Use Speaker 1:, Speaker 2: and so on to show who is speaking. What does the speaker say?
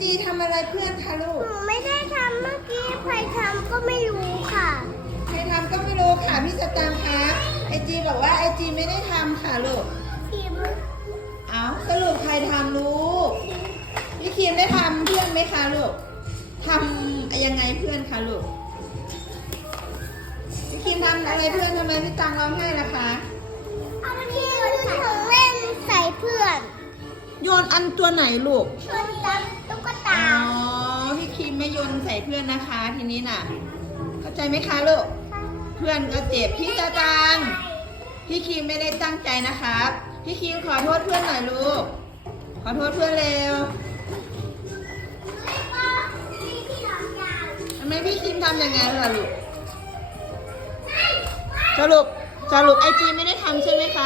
Speaker 1: จีทำอะไรเพื่อนคะลู
Speaker 2: ห
Speaker 1: ก
Speaker 2: นูไม่ได้ทำเมื่อกี้ใครทำก็ไม่รู้ค่ะ
Speaker 1: ใครทำก็ไม่รู้ค่ะพี่สตางค์คะไอจีบอกว่าไอจีไม่ได้ทำค่ะลูก
Speaker 2: ทีม
Speaker 1: เอาสรุปใครทำลูกพี่ครีมได้ทำเพื่อนไหมคะลูกทำยังไงเพื่อนคะลูกพี่ครีมทำอะไรเพื่อนทำไมพี่ตังร้องไห้ล่ะคะ
Speaker 2: เอาที่ของเล่นใส่เพื่อน
Speaker 1: โยนอันตัวไหนลูก
Speaker 2: ชนตับ ตุ๊ก
Speaker 1: อ๋
Speaker 2: ตา
Speaker 1: อพี่ครีมไม่โยนใส่เพื่อนนะคะ ทีนี้น่ะ เข้าใจไหมคะลูก เพื่อนก็เจ็บพี่ตาตัง พี่ครีมไม่ได้ตั้งใจนะครับ พี่ครีมขอโทษเพื่อนหน่อยลูก ขอโทษเพื่อนเร็วทำไมพี่ครีมทำอย่างไงล่ะลูก สรุปสรุปไอจีไม่ได้ทำใช่ไหมคะ